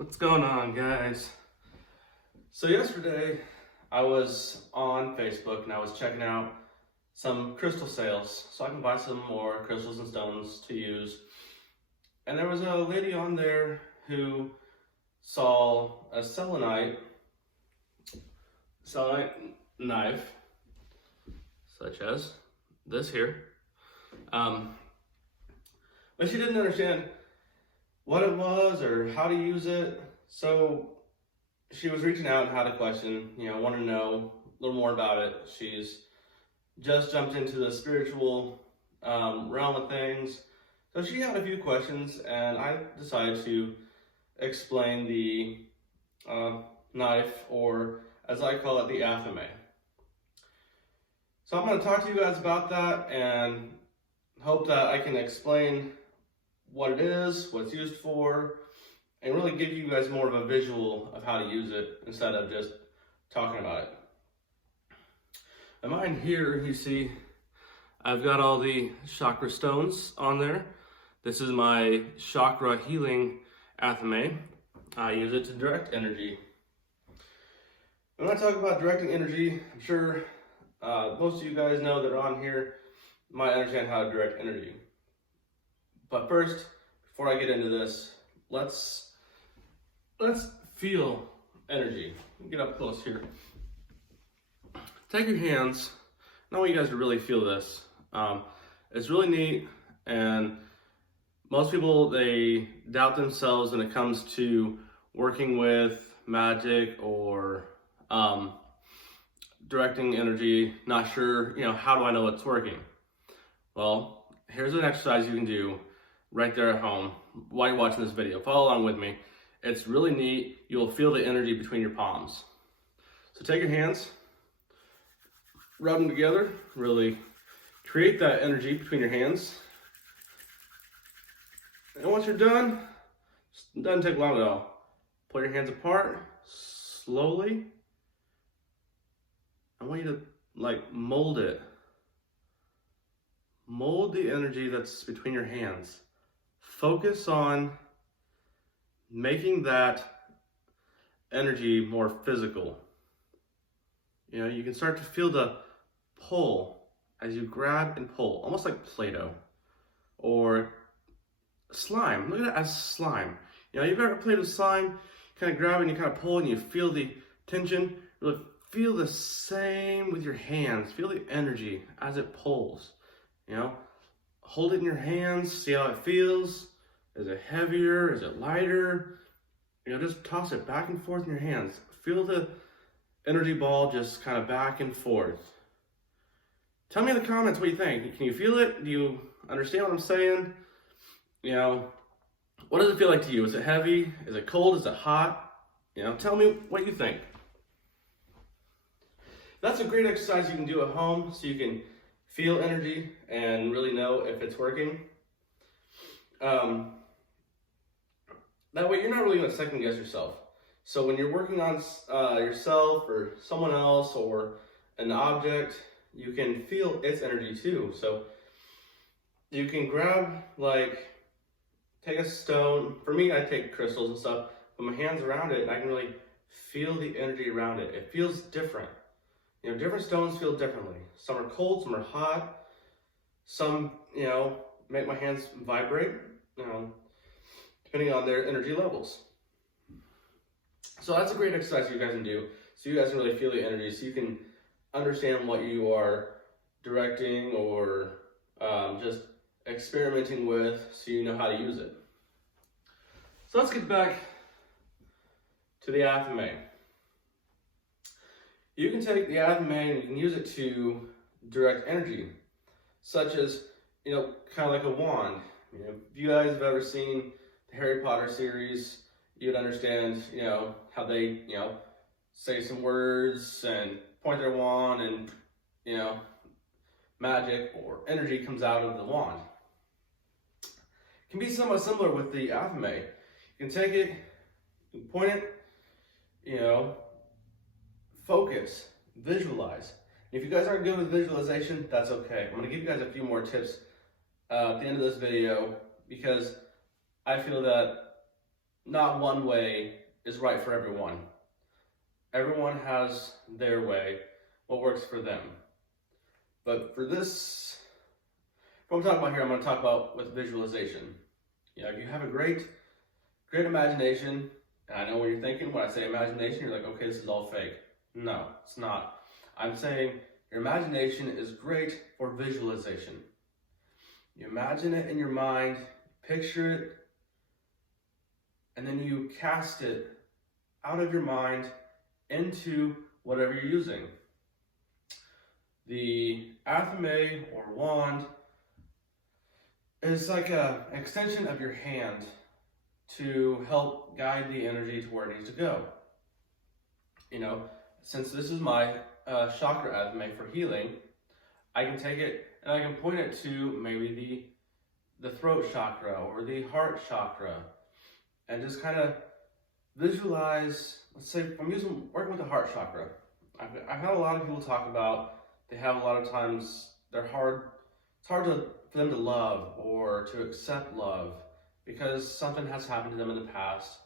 What's going on, guys? So yesterday I was on Facebook and I was checking out some crystal sales so I can buy some more crystals and stones to use. And there was a lady on there who saw a selenite knife, such as this here. But she didn't understand what it was or how to use it. So she was reaching out and had a question, wanted to know a little more about it. She's just jumped into the spiritual realm of things. So she had a few questions and I decided to explain the knife, or as I call it, the Athame. So I'm going to talk to you guys about that and hope that I can explain what it is, what it's used for, and really give you guys more of a visual of how to use it instead of just talking about it. And mine here, you see, I've got all the chakra stones on there. This is my chakra healing Athame. I use it to direct energy. When I talk about directing energy, I'm sure most of you guys know that are on here might understand how to direct energy. But first, before I get into this, let's feel energy. Get up close here. Take your hands. I want you guys to really feel this. It's really neat, and most people, they doubt themselves when it comes to working with magic or directing energy. Not sure, how do I know it's working? Well, here's an exercise you can do right there at home while you're watching this video. Follow along with me. It's really neat. You'll feel the energy between your palms. So take your hands, rub them together, really create that energy between your hands. And once you're done, it doesn't take long at all. Pull your hands apart slowly. I want you to mold it. Mold the energy that's between your hands. Focus on making that energy more physical. You can start to feel the pull as you grab and pull, almost like Play-Doh or slime. Look at it as slime. You've ever played with slime, kind of grab and you kind of pull and you feel the tension. Really feel the same with your hands. Feel the energy as it pulls. Hold it in your hands, see how it feels. Is it heavier? Is it lighter? Just toss it back and forth in your hands. Feel the energy ball just kind of back and forth. Tell me in the comments what you think. Can you feel it? Do you understand what I'm saying? What does it feel like to you? Is it heavy? Is it cold? Is it hot? Tell me what you think. That's a great exercise you can do at home so you can feel energy and really know if it's working. That way you're not really going to second guess yourself. So when you're working on yourself or someone else or an object, you can feel its energy too. So you can grab, take a stone. For me, I take crystals and stuff, put my hands around it and I can really feel the energy around it. It feels different. Different stones feel differently. Some are cold, some are hot. Some, make my hands vibrate, depending on their energy levels. So that's a great exercise you guys can do. So you guys can really feel the energy, so you can understand what you are directing or just experimenting with, so you know how to use it. So let's get back to the Athame. You can take the Athame and you can use it to direct energy, such as, kind of like a wand. If you guys have ever seen the Harry Potter series, you'd understand, how they, say some words and point their wand and, magic or energy comes out of the wand. It can be somewhat similar with the Athame. You can take it, you can point it, focus, visualize. If you guys aren't good with visualization, that's okay. I'm going to give you guys a few more tips at the end of this video because I feel that not one way is right for everyone. Everyone has their way, what works for them. But for this, what I'm talking about here, I'm going to talk about with visualization. If you have a great imagination, and I know what you're thinking when I say imagination, you're like, okay, this is all fake. No, it's not. I'm saying your imagination is great for visualization. You imagine it in your mind, picture it, and then you cast it out of your mind into whatever you're using. The Athame or wand is like an extension of your hand to help guide the energy to where it needs to go. Since this is my chakra Athame for healing, I can take it and I can point it to maybe the throat chakra or the heart chakra, and just kind of visualize. Let's say I'm working with the heart chakra. I've had a lot of people talk about they have a lot of times it's hard for them to love or to accept love because something has happened to them in the past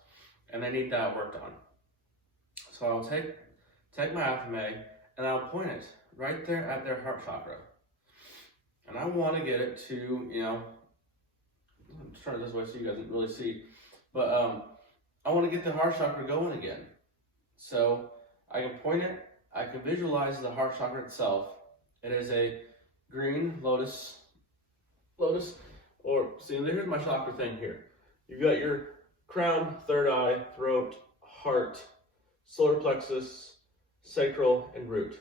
and they need that worked on. So I'll take my Athame and I'll point it right there at their heart chakra. And I want to get it to, I'm turning it this way so you guys can really see, but I want to get the heart chakra going again. So I can point it, I can visualize the heart chakra itself. It is a green lotus, or see, here's my chakra thing here. You've got your crown, third eye, throat, heart, solar plexus, sacral, and root.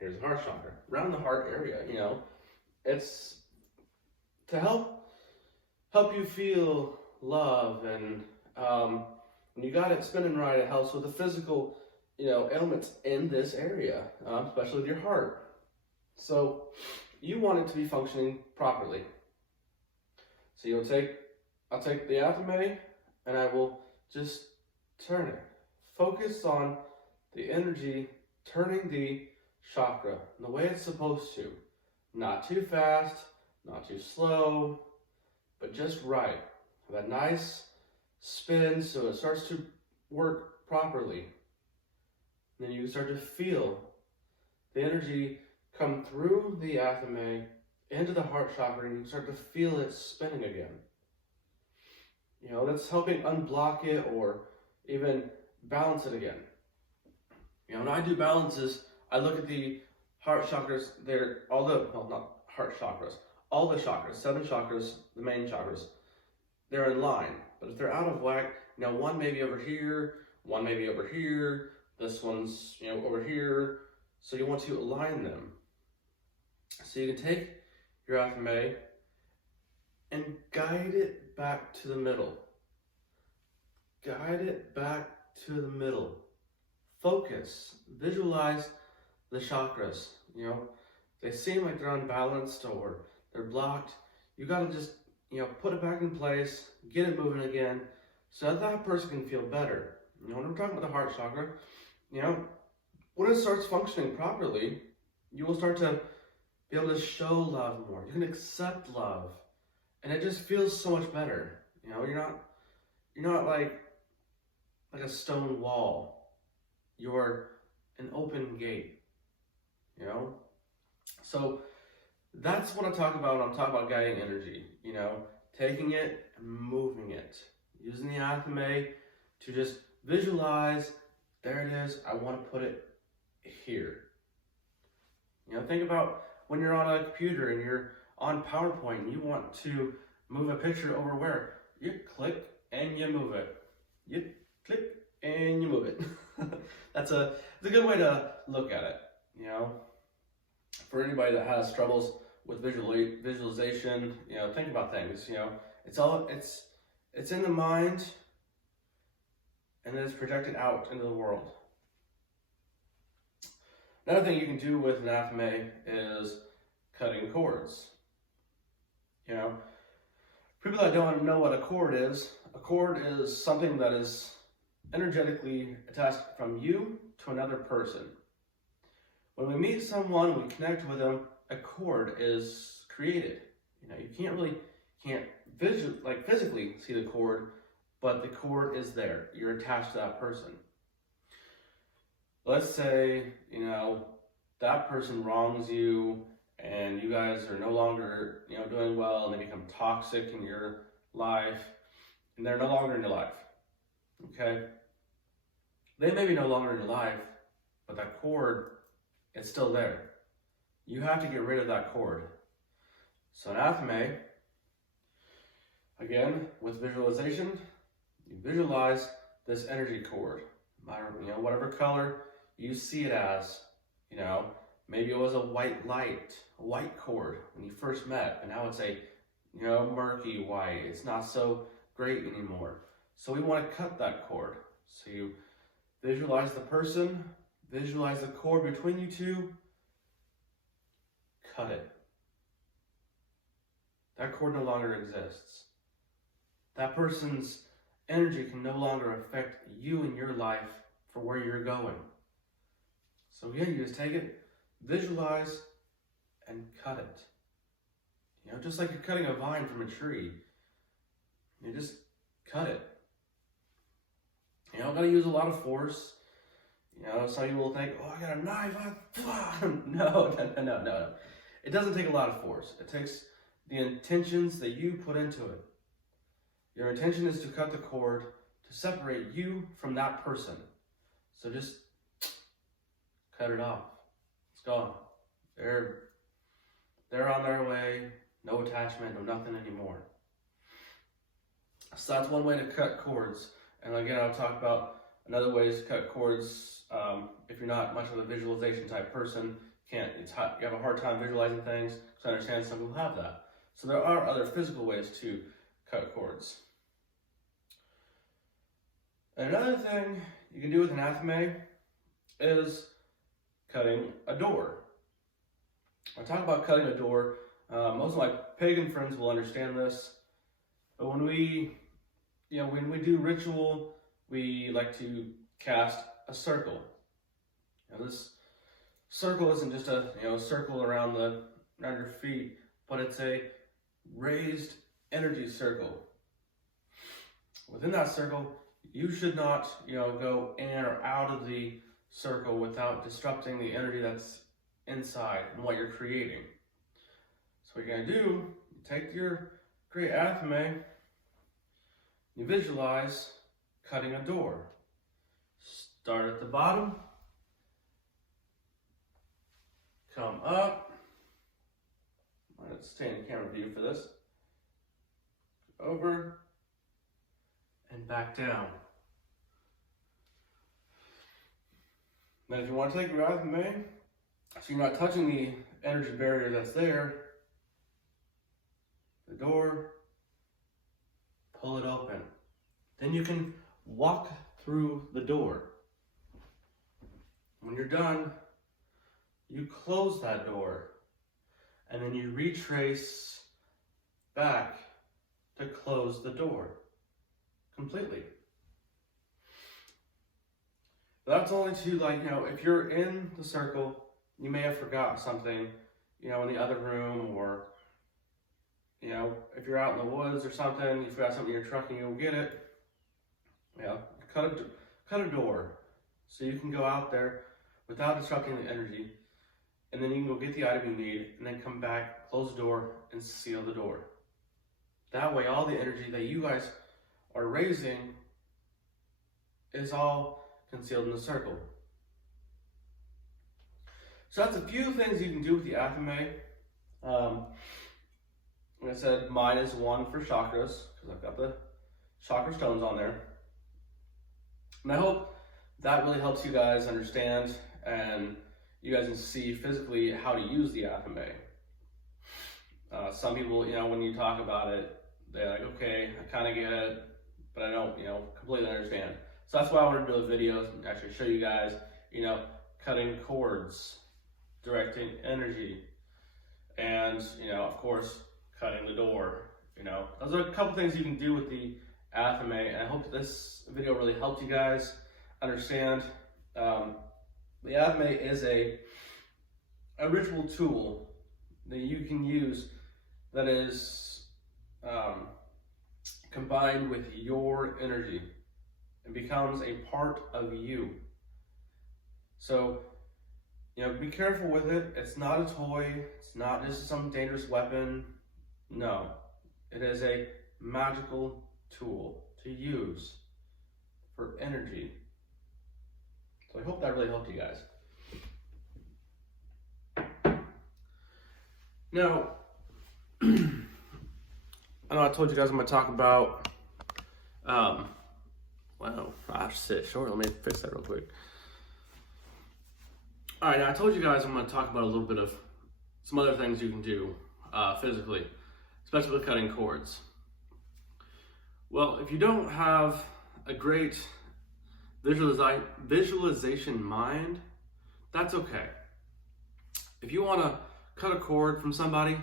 Here's the heart chakra. Around the heart area, it's to help you feel love, and when you got it spinning right, it helps with the physical, ailments in this area, especially with your heart. So you want it to be functioning properly. So I'll take the Athame and I will just turn it. Focus on the energy turning the chakra the way it's supposed to. Not too fast, not too slow, but just right. That nice spin so it starts to work properly. And then you start to feel the energy come through the Athame into the heart chakra, and you start to feel it spinning again. That's helping unblock it or even balance it again. When I do balances, I look at the heart chakras. Not heart chakras, all the chakras, 7 chakras, the main chakras, they're in line. But if they're out of whack, one may be over here, one may be over here, this one's, over here. So you want to align them. So you can take your Athame and guide it back to the middle. Guide it back to the middle. Focus. Visualize the chakras. They seem like they're unbalanced or they're blocked. You got to just, put it back in place, get it moving again, so that person can feel better. When we're talking about the heart chakra, when it starts functioning properly, you will start to be able to show love more. You can accept love, and it just feels so much better. You're not like a stone wall. You're an open gate. So that's what I talk about when I'm talking about guiding energy. Taking it and moving it, using the Athame to just visualize. There it is. I want to put it here. Think about when you're on a computer and you're on PowerPoint and you want to move a picture over where? You click and you move it. You click and you move it. It's a good way to look at it, For anybody that has troubles with visualization, think about things, it's in the mind and then it's projected out into the world. Another thing you can do with an Athame is cutting cords. People that don't know what a cord is something that is energetically attached from you to another person. When we meet someone, we connect with them, a cord is created. You can't physically see the cord, but the cord is there. You're attached to that person. Let's say, that person wrongs you and you guys are no longer, doing well, and they become toxic in your life, and they're no longer in your life, okay? They may be no longer in your life, but that cord is still there. You have to get rid of that cord. So in Athame, again, with visualization, you visualize this energy cord, whatever color you see it as. Maybe it was a white light, a white cord when you first met, and now it's a, murky white. It's not so great anymore. So we want to cut that cord. So you visualize the person, visualize the cord between you two, cut it. That cord no longer exists. That person's energy can no longer affect you in your life for where you're going. So again, you just take it, visualize, and cut it. Just like you're cutting a vine from a tree. You just cut it. You don't gotta use a lot of force. Some people will think, oh, I got a knife. No. It doesn't take a lot of force. It takes the intentions that you put into it. Your intention is to cut the cord to separate you from that person. So just cut it off. It's gone. They're on their way. No attachment, no nothing anymore. So that's one way to cut cords. And again, I'll talk about another ways to cut cords. If you're not much of a visualization type person, you have a hard time visualizing things, because I understand some people have that. So there are other physical ways to cut cords. And another thing you can do with an Athame is cutting a door. I talk about cutting a door. Most of my pagan friends will understand this, but when we do ritual, we like to cast a circle. This circle isn't just a circle around your feet, but it's a raised energy circle. Within that circle, you should not go in or out of the circle without disrupting the energy that's inside and what you're creating. So what you're going to do, you take your great Athame, you visualize cutting a door. Start at the bottom, come up. I'm going to stay in camera view for this. Over and back down. Then if you want to take your Athame, so you're not touching the energy barrier that's there, the door, pull it open. Then you can walk through the door. When you're done, you close that door, and then you retrace back to close the door completely. That's only to, if you're in the circle, you may have forgot something, in the other room, or, if you're out in the woods or something, you forgot something in your truck and you'll get it. Cut a door so you can go out there without disrupting the energy, and then you can go get the item you need, and then come back, close the door, and seal the door. That way, all the energy that you guys are raising is all concealed in the circle. So that's a few things you can do with the Athame. Like I said, mine is one for chakras, because I've got the chakra stones on there. And I hope that really helps you guys understand, and you guys can see physically how to use the Athame. Some people, when you talk about it, they're like, okay, I kind of get it, but I don't, completely understand. So that's why I wanted to do a video and actually show you guys, cutting cords, directing energy, and, of course, cutting the door. Those are a couple things you can do with the Athame, and I hope this video really helped you guys understand. The Athame is a ritual tool that you can use that is combined with your energy and becomes a part of you. So, be careful with it. It's not a toy. It's not just some dangerous weapon. No, it is a magical tool to use for energy. So I hope that really helped you guys. Now, I know I told you guys I'm going to talk about, I should say it short. Let me fix that real quick. All right, now I told you guys I'm going to talk about a little bit of some other things you can do physically, especially with cutting cords. Well, if you don't have a great visualization mind, that's okay. If you want to cut a cord from somebody,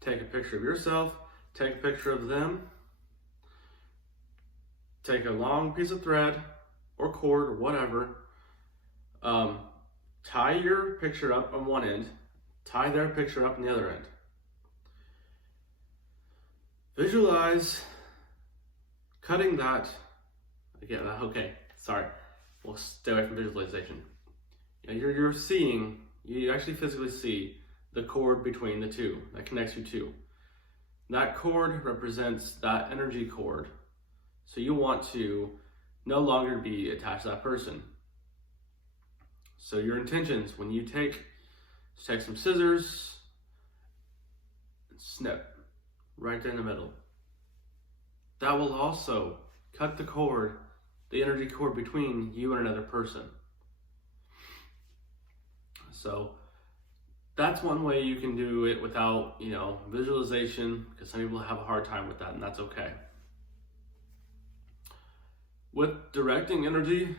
take a picture of yourself, take a picture of them, take a long piece of thread or cord or whatever, tie your picture up on one end, tie their picture up on the other end. Visualize cutting that, again, okay, sorry, we'll stay away from visualization. You're seeing, you actually physically see the cord between the two that connects you two. That cord represents that energy cord. So you want to no longer be attached to that person. So your intentions, when you take some scissors, and snip right there in the middle. That will also cut the cord, the energy cord between you and another person. So that's one way you can do it without, visualization, because some people have a hard time with that, and that's okay. With directing energy,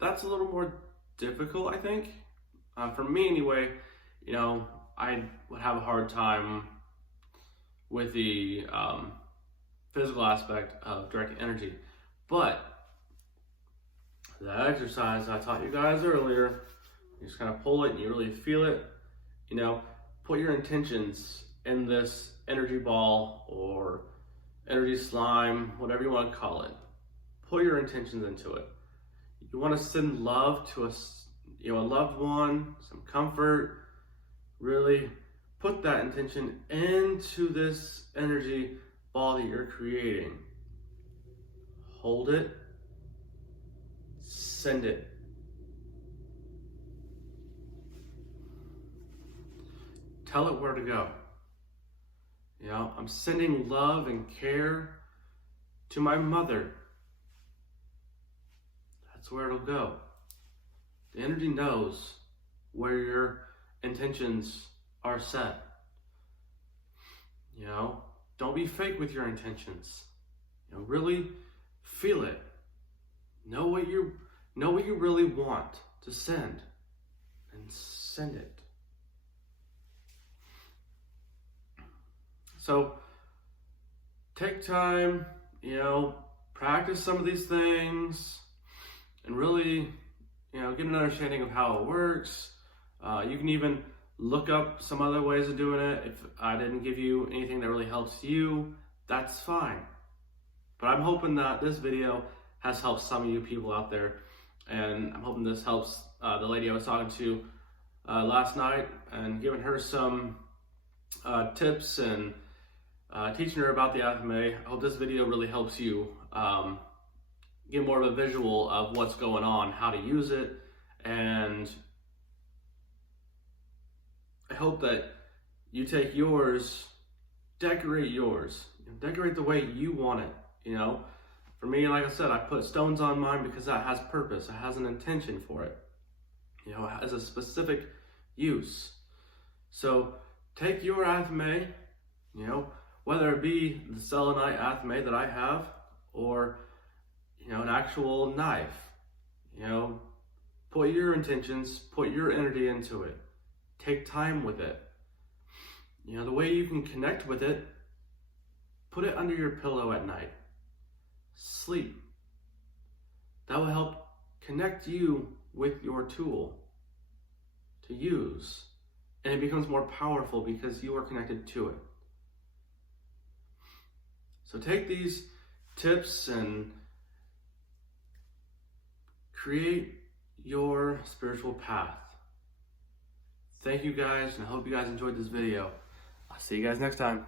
that's a little more difficult, I think. For me anyway, I would have a hard time with the physical aspect of directing energy. But that exercise I taught you guys earlier, you just kind of pull it and you really feel it. Put your intentions in this energy ball or energy slime, whatever you want to call it. Put your intentions into it. You want to send love to a loved one, some comfort. Really put that intention into this energy ball that you're creating. Hold it. Send it. Tell it where to go. I'm sending love and care to my mother. That's where it'll go. The energy knows where your intentions are set. Don't be fake with your intentions. Really feel it. Know what you really want to send, and send it. So take time, practice some of these things, and really, get an understanding of how it works. You can even look up some other ways of doing it. If I didn't give you anything that really helps you, that's fine. But I'm hoping that this video has helped some of you people out there, and I'm hoping this helps the lady I was talking to last night, and giving her some tips and teaching her about the Athame. I hope this video really helps you get more of a visual of what's going on, how to use it, and I hope that you take yours, decorate the way you want it. For me, like I said, I put stones on mine because that has purpose. It has an intention for it. It has a specific use. So take your Athame, whether it be the selenite Athame that I have, or an actual knife. Put your intentions, put your energy into it. Take time with it. The way you can connect with it, put it under your pillow at night. Sleep. That will help connect you with your tool to use. And it becomes more powerful because you are connected to it. So take these tips and create your spiritual path. Thank you guys, and I hope you guys enjoyed this video. I'll see you guys next time.